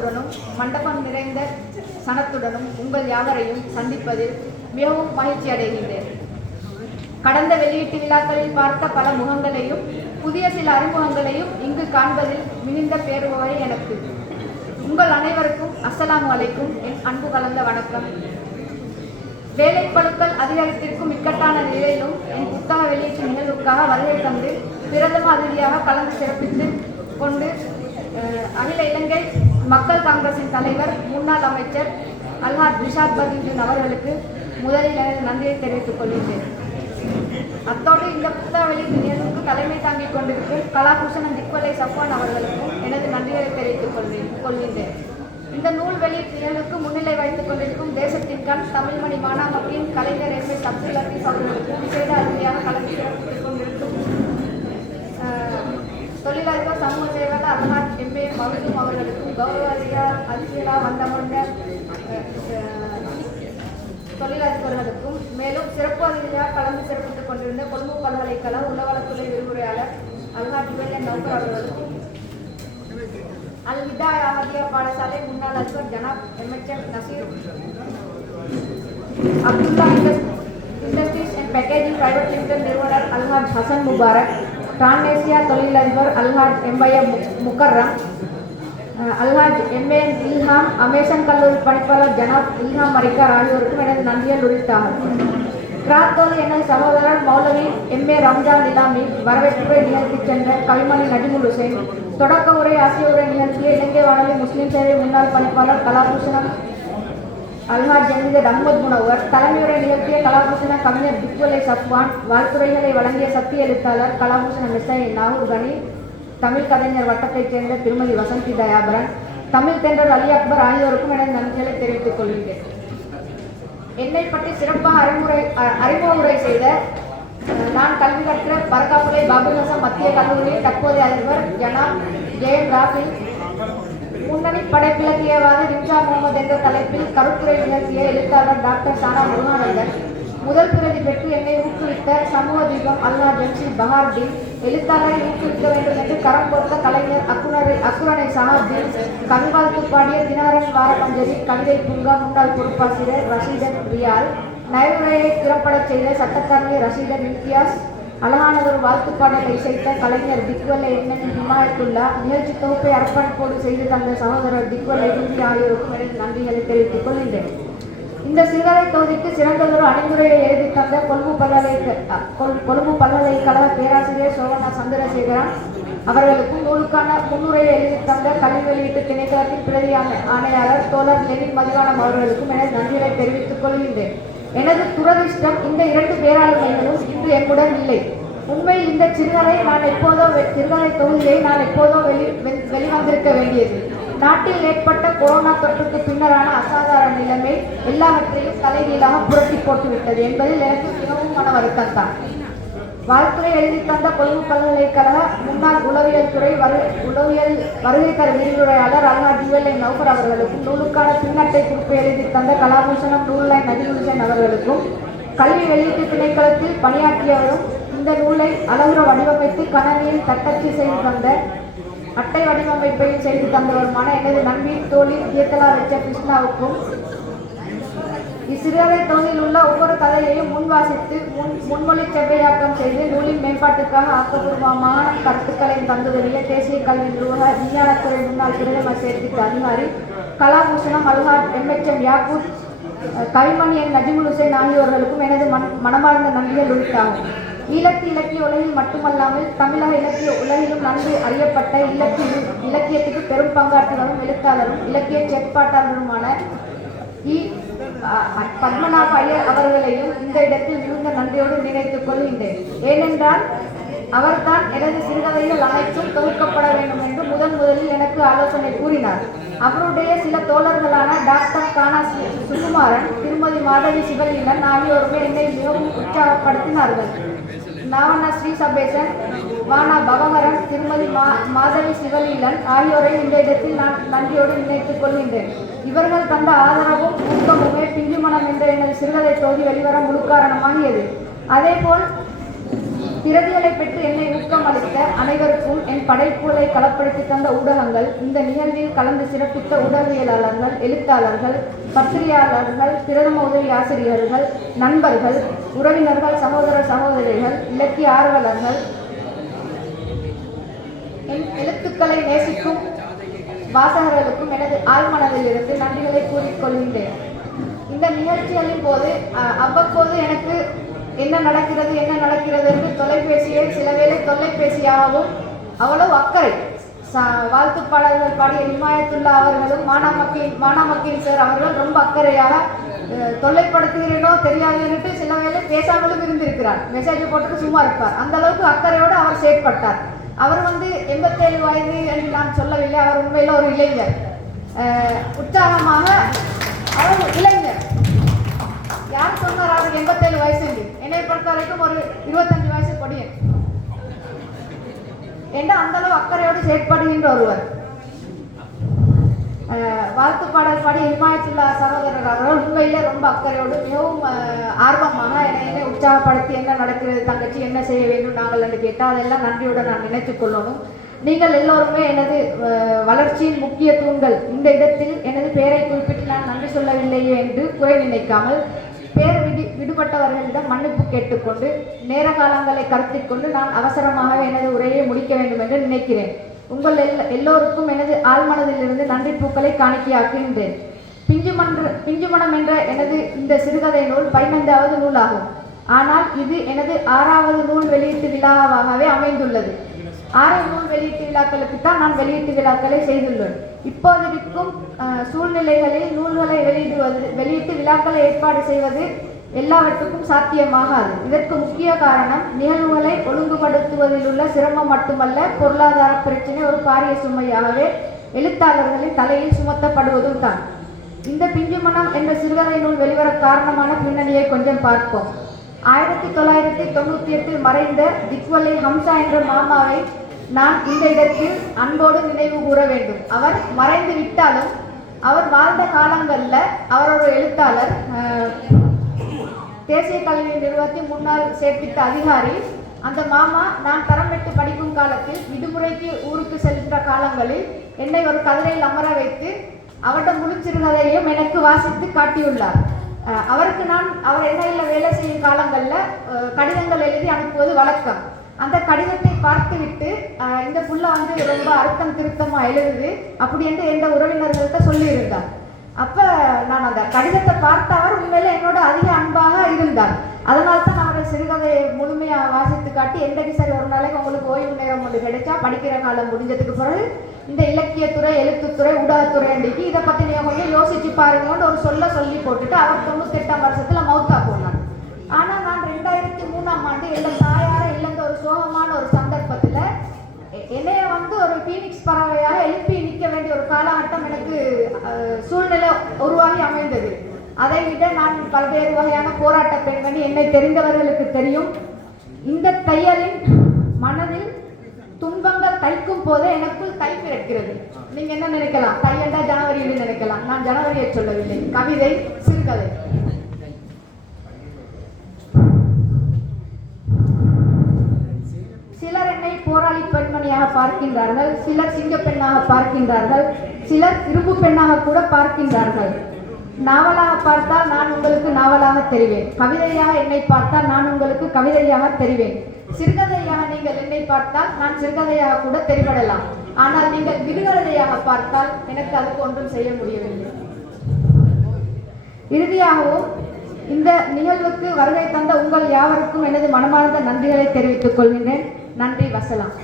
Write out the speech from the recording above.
உற்சாகத்துடனும் மண்டபம் நிறைந்த சனத்துடனும் உங்கள் யாவரையும் சந்திப்பதில் மிகவும் மகிழ்ச்சி அடைகின்றேன். கடந்த வெளியீட்டு விழாக்களில் பார்த்த பல முகங்களையும் புதிய சில அறிமுகங்களையும் இங்கு காண்பதில் மிகுந்த பேருபவை எனக்கு. உங்கள் அனைவருக்கும் அஸ்ஸலாமு அலைக்கும். என் அன்பு கலந்த வணக்கம். வேலைப்பழுக்கள் அதிகரித்திருக்கும் இக்கட்டான நிலையிலும் என் புத்தக வெளியீட்டு நிகழ்வுக்காக வருகை தந்து பிரதம அதிதியாக கலந்து சிறப்பித்து கொண்டு அகில இலங்கை மக்கள் காங்கிரசின் தலைவர் முன்னாள் அமைச்சர் அல்ஹாத் பிஷாத் பதியுதீன் அவர்களுக்கு முதலில் எனது நன்றியை தெரிவித்துக் கொள்கிறேன் அத்தோடு இந்த புத்தக வெளியீட்டு நிகழ்வுக்கு தலைமை தாங்கிக் கொண்டிருக்கும் கலாபூஷணன் திக்வலை சஃபான் அவர்களுக்கும் எனது நன்றிகளை தெரிவித்துக் கொள்வேன் கொள்கின்றேன். இந்த நூல் வெளியீட்டு நிகழ்வுக்கு முன்னிலை வைத்துக் கொண்டிருக்கும் தேசத்தின் கண் தமிழ்மணி மாணாமத்தின் கலைஞர் எம் எஸ் அப்துல் லத்தீப் அவர்களுக்கும் விசேட அருமையாக கலந்து சிறப்பித்துக் கொண்டிருக்கும் அஹ், தொழிலதிபர் சமூக சேவக அல்ஹாஜ் எம் அவர்களுக்கும் கௌரவ அதிகார் அதிகாரா வந்தமர்ந்த தொழிலதிபர்களுக்கும் மேலும் சிறப்பு அதிகாரியாக கலந்து சிறப்பித்துக் கொண்டிருந்த கொழும்பு பல்கலைக்கழக உளவளத்துறை விரிவுரையாளர் அல்ஹாஜ் இவன் நௌகர் அவர்களுக்கும் அல் விதாய் அகதியா பாடசாலை முன்னாள் அதிபர் ஜனாப் M H M Naseer Abdullah industries and packaging private limited நிறுவனர் அல்ஹாஜ் ஹசன் முபாரக் டிரான்மேசியா தொழிலதிபர் Alhaj எம்ஐய Mukarram Alhaj M A Ilham Amazon கல்லூரி பணிப்பாளர் ஜனாப் இல்ஹாம் மரிக்கார் ஆகியோருக்கும் எனது நன்றியை உரித்தாகும். கிராத்தோடு எனது சகோதரர் மௌலவி எம்ஏ ரம்ஜான் நிலாமி வரவேற்புரை நிகழ்த்தி சென்ற கவிமணி நஜிமுல் ஹுசைன் தொடக்க உரை ஆசிய உரை நிகழ்த்திய இலங்கை வானொலி முஸ்லீம் சேவை முன்னாள் பணிப்பாளர் கலாபூஷணம் அல்ஹாஜ் ஜமீதர் அஹ்மத் முனவர் தலைமையுரை நிகழ்த்திய கலாபூஷண கவிஞர் திக்வலை சப்வான் வாழ்த்துறைகளை வழங்கிய சத்திய எழுத்தாளர் கலாபூஷண மிஸ்ஸை நாகூர் கனி தமிழ் கலைஞர் வட்டத்தைச் சேர்ந்த திருமதி வசந்தி தயாபரன் தமிழ் தென்றர் அலி அக்பர் ஆகியோருக்கும் எனது நன்றிகளை தெரிவித்துக் கொள்கின்றேன். என்னை பற்றி சிறப்பாக அறிமுறை அறிமுகமுறை அறிமுக உரை செய்த நான் கல்வி கற்ற பரகாப்புலை பாபுநசம் மத்திய கல்லூரியில் தற்போதைய அதிபர் ஜனாப் ஜெயம் ராஃபில் முன்னணி படைப்பிலக்கியவாத ரிம்ஷா முகமது என்ற தலைப்பில் கருத்துரை விளக்கிய எழுத்தாளர் டாக்டர் சானா முருகானந்தன். முதல் பிரதி பெற்று என்னை ஊக்குவித்த சமூக தீபம் அல்லா ஜென்சி பஹார்தீன். எழுத்தாளரை ஊக்குவிக்க வேண்டும் என்று கரம் கொடுத்த கலைஞர் அக்குனரை அக்குரனை சஹாப்தீன் கவிவாழ்த்து பாடிய தினகரன் வாரபஞ்சரி கவிதை பூங்கா முன்னாள் பொறுப்பாசிரியர் ரஷீதன் ரியால். நயவுரையை திறப்படச் செய்த சட்டத்தரணி ரஷீதன் இம்தியாஸ் அழகானதொரு வாழ்த்து பாடலை இசைத்த கலைஞர் திக்வல்ல எண்ணன் ஹிமாயத்துல்லா நிகழ்ச்சி தொகுப்பை அர்ப்பணிப்போடு செய்து தந்த சகோதரர் திக்வல்ல இறுதி ஆகியோருக்கும் எனது நன்றிகளை தெரிவித்துக் கொள்கின்றேன். இந்த சிறுகதை தொகுதிக்கு சிறந்ததொரு அணிமுறையை எழுதி தந்த கொழும்பு பல்கலைக்க கொழும்பு பல்கலைக்கழக பேராசிரியர் சோழனா சந்திரசேகரன் அவர்களுக்கும் நூலுக்கான முன்னுரையை எழுதி தந்த கல்வி வெளியீட்டு திணைக்களத்தின் பிரதி ஆணை- ஆணையாளர் தோழர் லெனின் மதிவானம் அவர்களுக்கும் எனது நன்றிகளை தெரிவித்துக் கொள்கின்றேன். எனது துரதிர்ஷ்டம் இந்த இரண்டு பேராளர்களும் இன்று எம்முடன் இல்லை. உண்மையில் இந்த சிறுகதை நான் எப்போதோ வெ- தொகுதியை நான் எப்போதோ வெளி வெளிவந்திருக்க வேண்டியது. நாட்டில் ஏற்பட்ட கொரோனா தொற்றுக்கு பின்னரான அசாதாரண நிலைமை எல்லாவற்றையும் தலைகீழாக புரட்டி போட்டுவிட்டது என்பதில் எனக்கு மிகவும் மன வருத்தம் தான் வாழ்த்துறை எழுதி தந்த கொழும்பு பல்கலைக்கழக முன்னாள் உளவியல் துறை வரு உளவியல் வருகை தர விரிவுரையாளர் அண்ணா ஜுவல்லை நௌகர் அவர்களுக்கும் நூலுக்கான பின்னட்டை குறிப்பு எழுதி தந்த கலாபூஷணம் நூல்லை நதிமுருசன் அவர்களுக்கும் கல்வி வெளியீட்டு திணைக்களத்தில் பணியாற்றியவரும் இந்த நூலை அழகுற வடிவமைத்து கணனியில் தட்டச்சு செய்து தந்த அட்டை வடிவமைப்பையும் செய்து தந்தவருமான எனது நண்பி தோழி கீர்த்தலா வெச்ச கிருஷ்ணாவுக்கும் இச்சிறுகதை தொகுதியில் உள்ள ஒவ்வொரு கதையையும் முன் வாசித்து முன் முன்மொழி செவ்வையாக்கம் செய்து நூலின் மேம்பாட்டுக்காக ஆக்கப்பூர்வமான கருத்துக்களை தந்துதலிய தேசிய கல்வி நிறுவன விஞ்ஞானத்துறை முன்னாள் பிரதம சேர்த்து அதிகாரி Kalabhushanam அல்ஹார் M H M Yakooth Kavimani N Najimul Hussain ஆகியோர்களுக்கும் எனது மண் மனமார்ந்த நன்றிகள் உரித்தாகும். ஈழத்து இலக்கிய உலகில் மட்டுமல்லாமல் தமிழக இலக்கிய உலகிலும் நன்கு அறியப்பட்ட இலக்கிய இலக்கியத்துக்கு பெரும் பங்காற்றி எழுத்தாளரும் இலக்கிய செயற்பாட்டாளருமான இ பத்மநாப ஐயர் அவர்களையும் இந்த இடத்தில் மிகுந்த நன்றியோடு நினைத்துக் கொள்கின்றேன். ஏனென்றால் அவர்தான் எனது சிறுகதைகள் அனைத்தும் தொகுக்கப்பட வேண்டும் என்று முதன் முதலில் எனக்கு ஆலோசனை கூறினார். அவருடைய சில தோழர்களான டாக்டர் கானா சுகுமாரன் திருமதி மாதவி சிவலிங்கன் ஆகியோருமே என்னை மிகவும் உற்சாகப்படுத்தினார்கள். நாவண்ணா ஸ்ரீ சபேசன் வானா பகவரன் திருமதி மா மாதவி சிவலீலன் ஆகியோரை இந்த இடத்தில் நான் நன்றியோடு நினைத்துக் கொள்கின்றேன். இவர்கள் தந்த ஆதரவும் ஊக்கமுமே பிஞ்சு மனம் என்ற எனது சிறுகதை தொகுதி வெளிவர முழு காரணமாகியது. அதேபோல் பிரதிகளை பெற்று என்னை ஊக்கம் அளித்த அனைவருக்கும் என் படைப்புகளை களப்படுத்தி தந்த ஊடகங்கள் இந்த நிகழ்வில் கலந்து சிறப்பித்த ஊடகவியலாளர்கள் எழுத்தாளர்கள் பத்திரிகையாளர்கள் பிரதம உதவி ஆசிரியர்கள் நண்பர்கள் உறவினர்கள் சகோதர சகோதரிகள் இலக்கிய ஆர்வலர்கள் என் எழுத்துக்களை நேசிக்கும் வாசகர்களுக்கும் எனது ஆழ்மனதிலிருந்து நன்றிகளை கூறிக்கொள்கின்றேன் இந்த நிகழ்ச்சிகளின் போது அஹ், அவ்வப்போது எனக்கு என்ன நடக்கிறது என்ன நடக்கிறது என்று தொலைபேசியை சில வேளை தொலைபேசியாகவும் அவ்வளவு அக்கறை. ச- வாழ்த்து பாடல்கள் பாடிய இமாயத்துல்லா அவர்களும் மானாமக்கின் மானாமக்கின் சார் அவர்கள் ரொம்ப அக்கறையாக தொல்லைப்படுத்துகிறேனோ தெரியாதுன்னுட்டு சில வேளை பேசாமலும் இருந்திருக்கிறார். மெசேஜ் போட்டுட்டு சும்மா இருப்பார். அந்த அளவுக்கு அக்கறையோடு அவர் செயற்பட்டார். அவர் வந்து எண்பத்தேழு வயது என்று நான் சொல்லவில்லை. அவர் உண்மையில் ஒரு இளைஞர். உற்சாகமாக அவர் இளைஞர். யார் சொன்னார் அவர் எண்பத்தேழு வயசு என்னை பொறுத்த வரைக்கும் ஒரு இருபத்தஞ்சு வயசு கொடியன். என்ன அந்த அளவு அக்கறையோடு செயற்படுகின்ற ஒருவர். வாழ்த்து பாடல் பாடி இமாயத்துல்லா சகோதரர் அவர்கள் உண்மையிலே ரொம்ப அக்கறையோடு மிகவும் ஆர்வமாக என்னை உற்சாகப்படுத்தி என்ன நடக்கிறது தங்கச்சி என்ன செய்ய வேண்டும் நாங்கள் என்று கேட்டால் அதெல்லாம் நன்றியுடன் நான் நினைத்துக் கொள்ளணும். நீங்கள் எல்லோருமே எனது வளர்ச்சியின் முக்கிய தூண்கள். இந்த இடத்தில் எனது பெயரை குறிப்பிட்டு நான் நன்றி சொல்லவில்லையே என்று குறை நினைக்காமல் பேர் விடு விடுபட்டவர்களிடம் மன்னிப்பு கேட்டுக்கொண்டு நேர காலங்களை கருத்தில் கொண்டு நான் அவசரமாக எனது உரையை முடிக்க வேண்டும் என்று நினைக்கிறேன். உங்கள் எல் எல்லோருக்கும் எனது ஆழ்மனதிலிருந்து நன்றி பூக்களை காணிக்கையாக்குகின்றேன். பிஞ்சுமன்ற பிஞ்சுமணம் என்ற எனது இந்த சிறுகதை நூல் பதினைந்தாவது நூலாகும். ஆனால் இது எனது ஆறாவது நூல் வெளியீட்டு விழாவாகவே அமைந்துள்ளது. ஆறு நூல் வெளியீட்டு விழாக்களுக்கு தான் நான் வெளியீட்டு விழாக்களை செய்துள்ளேன். இப்போதிருக்கும் சூழ்நிலைகளில் நூல்களை வெளியிடுவது வெளியீட்டு விழாக்களை ஏற்பாடு செய்வது எல்லாவற்றுக்கும் சாத்தியமாகாது. இதற்கு முக்கிய காரணம் நிகழ்வுகளை ஒழுங்குபடுத்துவதில் உள்ள சிரமம் மட்டுமல்ல பொருளாதார பிரச்சனை ஒரு பாரிய சுமையாகவே எழுத்தாளர்களின் தலையில் சுமத்தப்படுவதும் தான். இந்த பிஞ்சு மனம் என்ற சிறுகதை நூல் வெளிவர காரணமான பின்னணியை கொஞ்சம் பார்ப்போம். ஆயிரத்தி தொள்ளாயிரத்தி தொண்ணூற்றி எட்டில் மறைந்த திக்வலை ஹம்சா என்ற மாமாவை நான் இந்த இடத்தில் அன்போடு நினைவு கூற வேண்டும். அவர் மறைந்து விட்டாலும் அவர் வாழ்ந்த காலங்களில் அவரோட எழுத்தாளர் தேசிய கல்வி நிறுவனத்தின் முன்னாள் சேர்ப்பித்த அதிகாரி அந்த மாமா நான் தரம் பெற்று படிக்கும் காலத்தில் விடுமுறைக்கு ஊருக்கு செல்கின்ற காலங்களில் என்னை ஒரு கதிரையில் அமர வைத்து அவட்ட முழு சிறுகதையையும் எனக்கு வாசித்து காட்டியுள்ளார். அவருக்கு நான் அவர் எண்ணெயில் வேலை செய்யும் காலங்களில் கடிதங்கள் எழுதி அனுப்புவது வழக்கம். அந்த கடிதத்தை பார்த்துவிட்டு இந்த புள்ள வந்து ரொம்ப அர்த்தம் திருத்தமாக எழுதுது அப்படி என்று எந்த உறவினர்கள்ட்ட சொல்லியிருந்தார். அப்போ நான் அந்த கடிதத்தை பார்த்த அவர் உண்மையில என்னோட அதிக அன்பாக இருந்தார். அதனால தான் நாங்கள் சிறுகதையை முழுமையாக வாசித்து காட்டி எந்தக்கு சரி ஒரு நாளைக்கு உங்களுக்கு ஓய்வு நேரம் ஒன்று கிடைச்சா படிக்கிற காலம் முடிஞ்சதுக்கு பிறகு இந்த இலக்கியத்துறை எழுத்துத்துறை ஊடகத்துறை அன்றைக்கு இதை பற்றி நீங்கள் கொஞ்சம் யோசிச்சு பாருங்கன்னு ஒரு சொல்ல சொல்லி போட்டுட்டு அவர் தொண்ணூத்தெட்டாம் வருஷத்தில் மௌத்தா போனார். ஆனால் நான் ரெண்டாயிரத்தி மூணாம் ஆண்டு எங்கள் தாயார இழந்த ஒரு சோகமான ஒரு சந்தர்ப்பத்தில் என்னைய வந்து ஒரு பீனிக்ஸ் பறவையாக எழுப்பி நிற்க வேண்டிய ஒரு காலகட்டம் எனக்கு சூழ்நிலை உருவாகி அமைந்தது. அதை விட நான் பல்வேறு வகையான போராட்ட பெண்மணி என்னை தெரிந்தவர்களுக்கு தெரியும். இந்த தையலின் மனதில் துன்பங்கள் தைக்கும் போதே எனக்குள் தை பிறக்கிறது. நீங்க என்ன நினைக்கலாம்? தையண்டா ஜனவரியில் நினைக்கலாம். நான் ஜனவரியை சொல்லவில்லை. கவிதை சிறுகதை. சிலர் என்னை போராளி பெண்மணியாக பார்க்கின்றார்கள். சிலர் சிங்க பெண்ணாக பார்க்கின்றார்கள். சிலர் இரும்பு பெண்ணாக கூட பார்க்கின்றார்கள். நாவலாக பார்த்தால் நான் உங்களுக்கு நாவலாக தெரிவேன். கவிதையாக என்னை பார்த்தால் நான் உங்களுக்கு கவிதையாக தெரிவேன். சிறுகதையாக நீங்கள் என்னை பார்த்தால் நான் சிறுகதையாக கூட தெரிபடலாம் ஆனால் நீங்கள் விடுகதையாக பார்த்தால் எனக்கு அதுக்கு ஒன்றும் செய்ய முடியவில்லை. இறுதியாகவும் இந்த நிகழ்வுக்கு வருகை தந்த உங்கள் யாவருக்கும் எனது மனமார்ந்த நன்றிகளை தெரிவித்துக் கொள்கின்றேன். நன்றி வசலாம்.